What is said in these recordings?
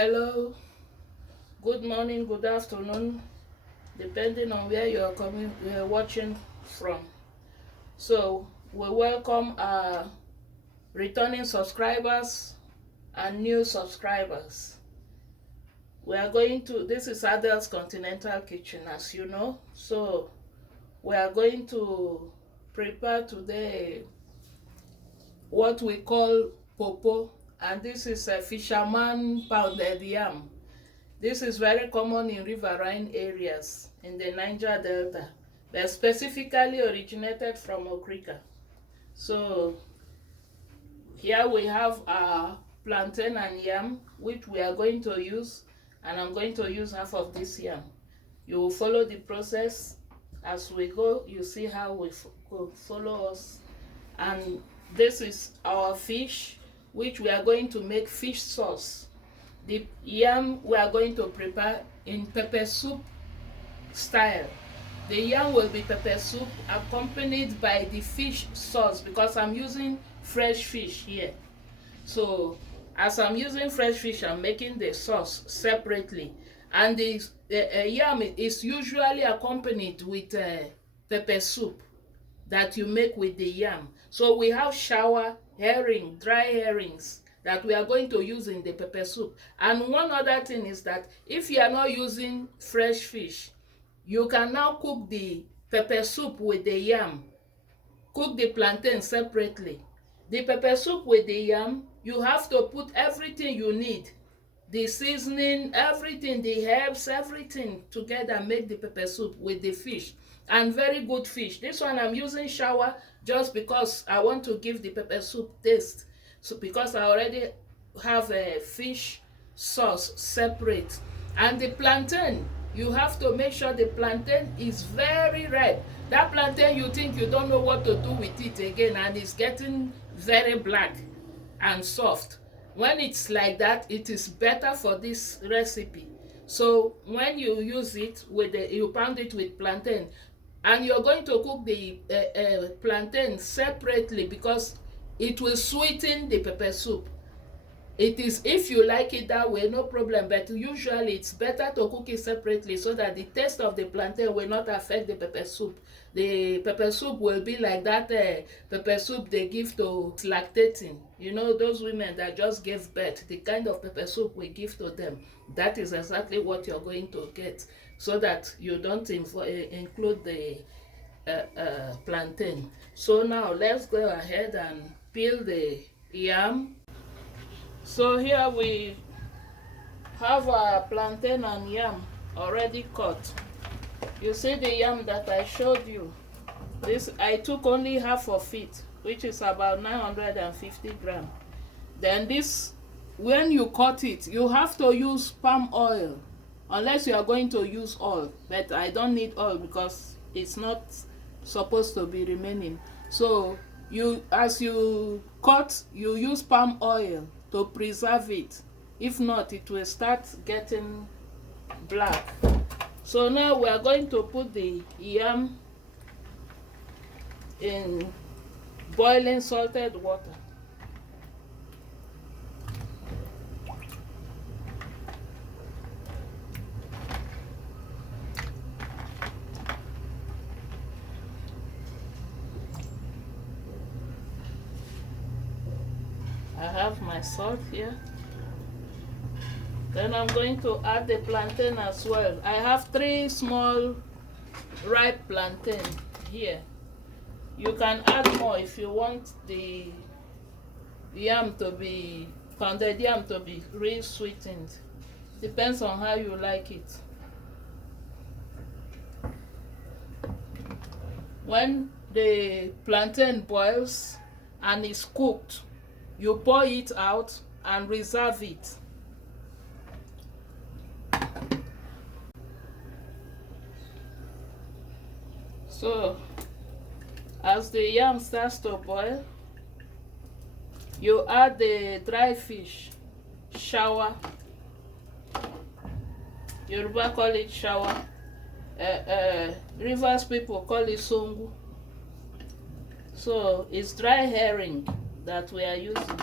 Hello, good morning, good afternoon, depending on where you are watching from. So we welcome our returning subscribers and new subscribers. We are going to, this is Adele's Continental Kitchen, as you know. So we are going to prepare today what we call popo, and this is a fisherman pounded yam. This is very common in riverine areas in the Niger Delta, but specifically originated from Okrika. So here we have our plantain and yam, which we are going to use, and I'm going to use half of this yam. You will follow the process as we go. You see how we follow us. And this is our fish, which we are going to make fish sauce. The yam we are going to prepare in pepper soup style. The yam will be pepper soup accompanied by the fish sauce, because I'm using fresh fish here. So as I'm using fresh fish, I'm making the sauce separately. And the yam is usually accompanied with pepper soup that you make with the yam. So we have sharwa, herring, dry herrings that we are going to use in the pepper soup. And one other thing is that if you are not using fresh fish, you can now cook the pepper soup with the yam. Cook the plantain separately. The pepper soup with the yam, you have to put everything you need. The seasoning, everything, the herbs, everything together, make the pepper soup with the fish. And very good fish. This one I'm using sharwa just because I want to give the pepper soup taste. So because I already have a fish sauce separate. And the plantain, you have to make sure the plantain is very ripe. That plantain, you think you don't know what to do with it again, and it's getting very black and soft. When it's like that, it is better for this recipe. So when you use it with you pound it with plantain, and you're going to cook the plantain separately, because it will sweeten the pepper soup. It is, if you like it that way, no problem, but usually it's better to cook it separately so that the taste of the plantain will not affect the pepper soup. The pepper soup will be like that pepper soup they give to lactating. You know, those women that just gave birth, the kind of pepper soup we give to them, that is exactly what you're going to get, so that you don't include the plantain. So now let's go ahead and peel the yam. So here we have our plantain and yam already cut. You see the yam that I showed you. This I took only half of it, which is about 950 grams. Then this, when you cut it, you have to use palm oil, unless you are going to use oil. But I don't need oil because it's not supposed to be remaining. So as you cut, you use palm oil to preserve it. If not, it will start getting black. So now we are going to put the yam in boiling salted water. I have my salt here. Then I'm going to add the plantain as well. I have 3 small ripe plantain here. You can add more if you want the yam to be, pounded yam to be real sweetened. Depends on how you like it. When the plantain boils and is cooked, you pour it out and reserve it. So as the yam starts to boil, you add the dry fish, sharwa. Yoruba call it sharwa. Rivers people call it songu. So it's dry herring that we are using.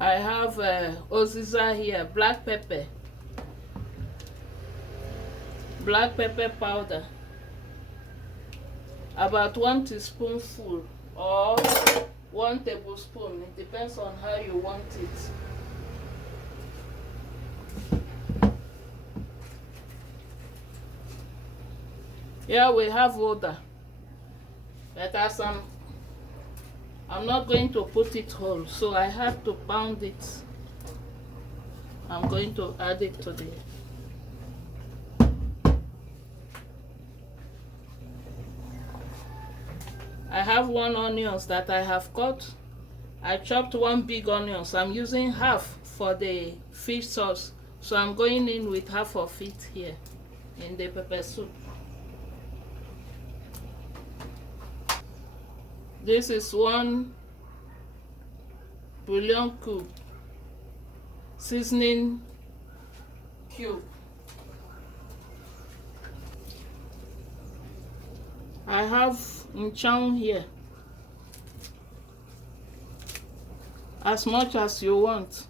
I have oziza here, black pepper powder, about 1 teaspoonful or 1 tablespoon. It depends on how you want it. Here we have water, but as I'm not going to put it whole, so I have to pound it. I'm going to add it to the I have 1 onions that I have cut. I chopped 1 big onion. So I'm using half for the fish sauce, so I'm going in with half of it here in the pepper soup. This is 1 bouillon cube, seasoning cube. I have nchau here, as much as you want.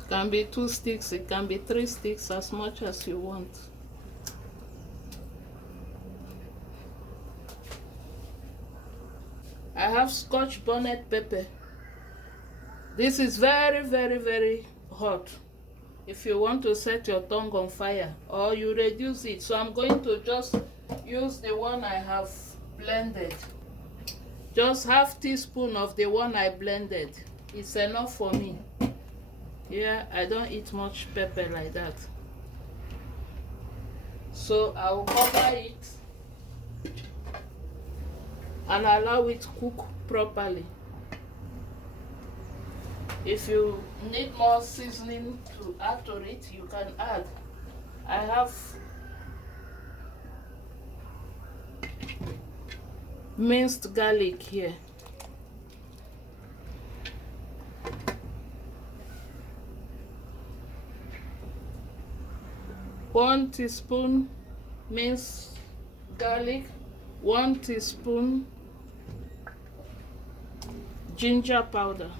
It can be 2 sticks, it can be 3 sticks, as much as you want. I have scotch bonnet pepper. This is very, very, very hot. If you want to set your tongue on fire, or you reduce it. So I'm going to just use the one I have blended. Just half teaspoon of the one I blended. It's enough for me. Yeah, I don't eat much pepper like that. So I'll cover it and allow it to cook properly. If you need more seasoning to add to it, you can add. I have minced garlic here. One teaspoon minced garlic, 1 teaspoon ginger powder.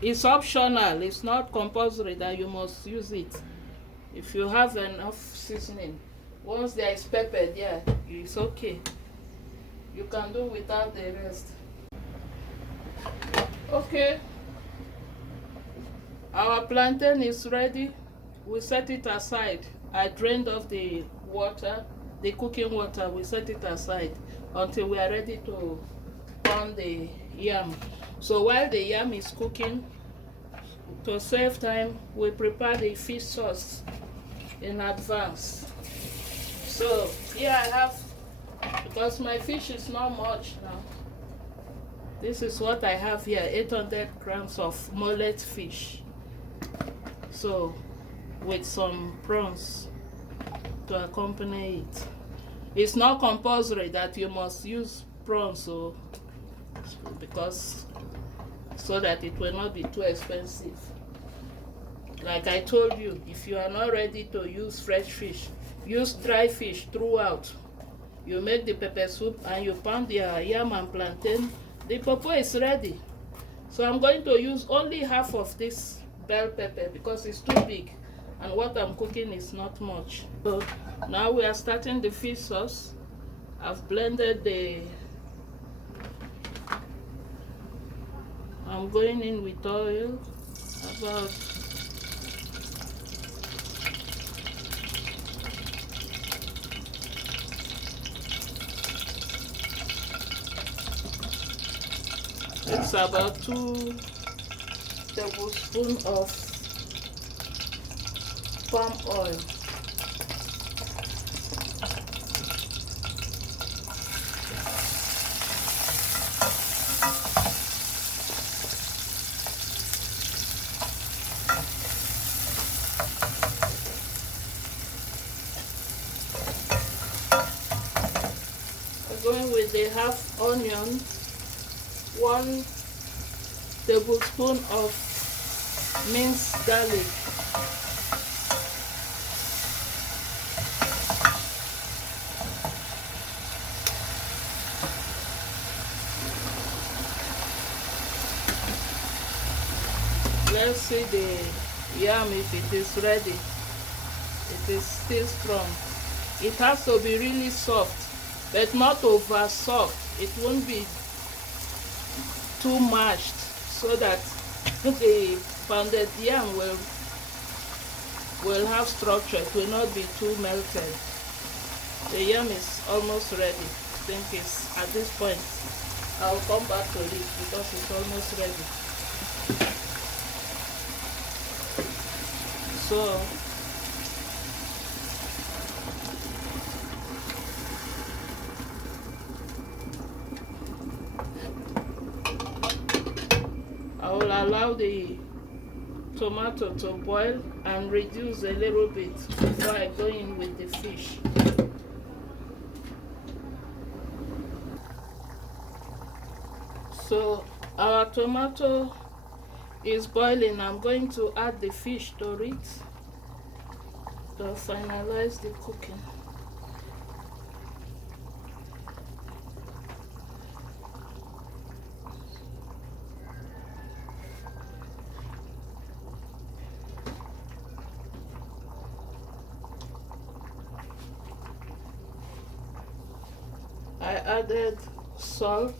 It's optional, it's not compulsory that you must use it. If you have enough seasoning, once there is pepper there, it's okay. You can do without the rest. Okay, our plantain is ready. We set it aside. I drained off the water, the cooking water. We set it aside until we are ready to pound the yam. So while the yam is cooking, to save time, we prepare the fish sauce in advance. So here I have, because my fish is not much now, this is what I have here, 800 grams of mullet fish. So with some prawns to accompany it. It's not compulsory that you must use prawns, so because so that it will not be too expensive. Like I told you, if you are not ready to use fresh fish, use dry fish throughout. You make the pepper soup and you pound the yam and plantain. The pawpaw is ready. So I'm going to use only half of this bell pepper because it's too big and what I'm cooking is not much. So now we are starting the fish sauce. I've blended I'm going in with oil, about it's about 2 tablespoons of palm oil. Going with the half onion, 1 tablespoon of minced garlic, let's see the yam if it is ready. It is still strong. It has to be really soft, but not over soft. It won't be too mashed, so that the pounded yam will have structure. It will not be too melted. The yam is almost ready. I think it's at this point. I'll come back to it because it's almost ready. So I will allow the tomato to boil and reduce a little bit before I go in with the fish. So our tomato is boiling. I'm going to add the fish to it to finalize the cooking. I added salt,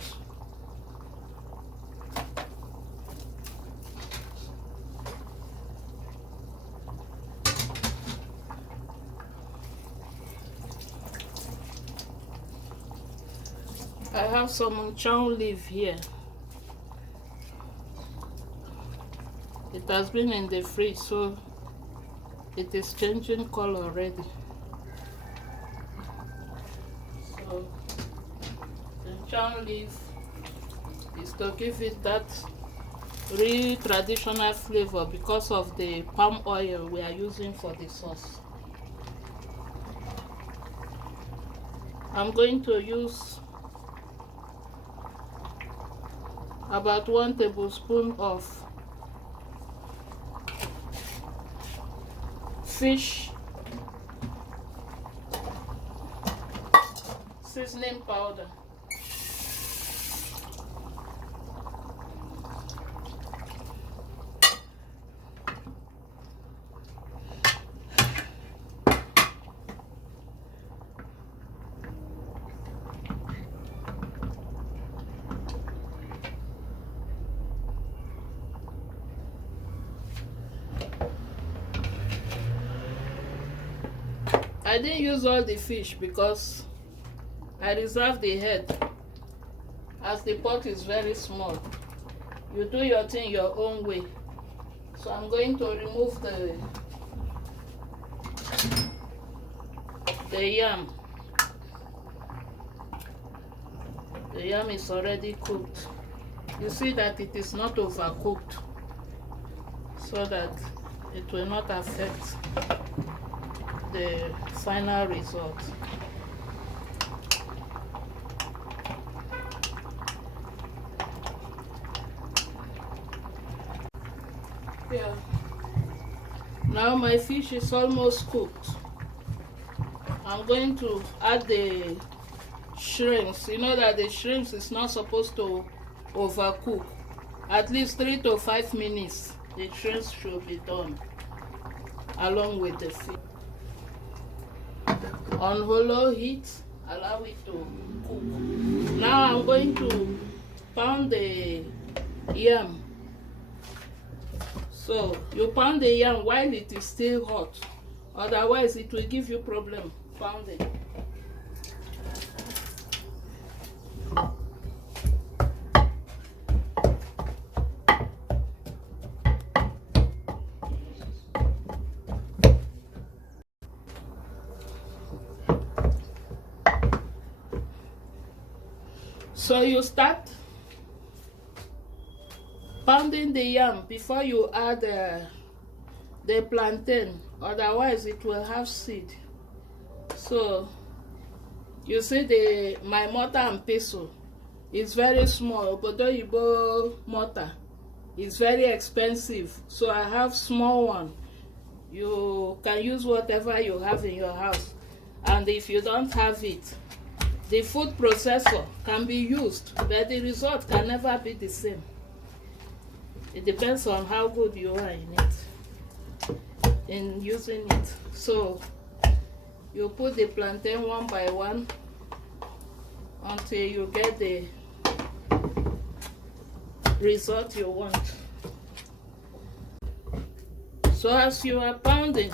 I have some nchau leaf here. It has been in the fridge, so it is changing color already. So the nchau leaf is to give it that real traditional flavor because of the palm oil we are using for the sauce. I'm going to use about 1 tablespoon of fish seasoning powder. I didn't use all the fish because I reserved the head, as the pot is very small. You do your thing your own way. So I'm going to remove the yam. The yam is already cooked. You see that it is not overcooked, so that it will not affect the final result. Yeah. Now my fish is almost cooked. I'm going to add the shrimps. You know that the shrimps is not supposed to overcook. At least 3 to 5 minutes the shrimps should be done along with the fish. On low heat, allow it to cook. Now I'm going to pound the yam. So you pound the yam while it is still hot, otherwise it will give you problem pounding. So you start pounding the yam before you add the plantain, otherwise it will have seed. So you see my mortar and pestle is very small. Ogbono mortar is very expensive, so I have small one. You can use whatever you have in your house, and if you don't have it, the food processor can be used, but the result can never be the same. It depends on how good you are in it, in using it. So you put the plantain one by one until you get the result you want. So as you are pounding,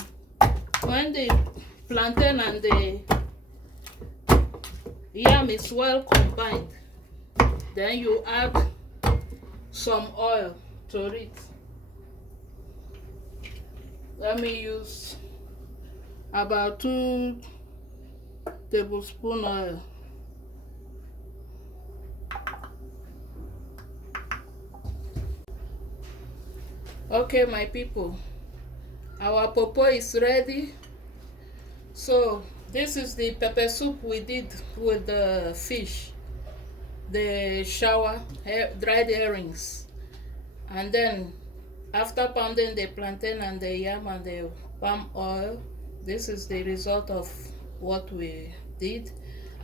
when the plantain and the yam is well combined, then you add some oil to it. Let me use about 2 tablespoons oil. Okay, my people, our popo is ready. So this is the pepper soup we did with the fish, the sharwa, dried herrings. And then after pounding the plantain and the yam and the palm oil, this is the result of what we did.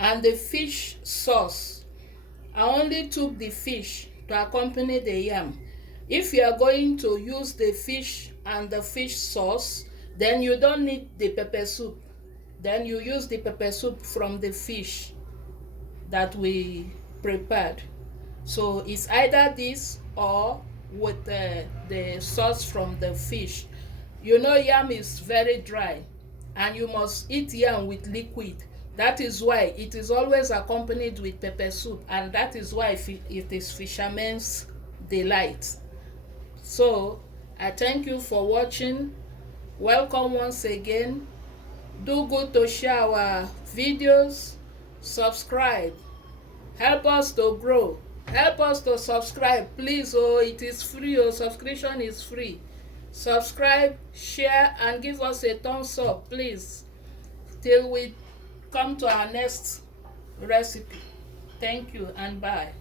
And the fish sauce, I only took the fish to accompany the yam. If you are going to use the fish and the fish sauce, then you don't need the pepper soup. Then you use the pepper soup from the fish that we prepared. So it's either this or with the sauce from the fish. You know, yam is very dry and you must eat yam with liquid. That is why it is always accompanied with pepper soup, and that is why it is fisherman's delight. So I thank you for watching. Welcome once again. Do good to share our videos, subscribe, help us to grow, help us to subscribe, please. Oh, it is free. Oh, subscription is free. Subscribe, share, and give us a thumbs up, please, till we come to our next recipe. Thank you and bye.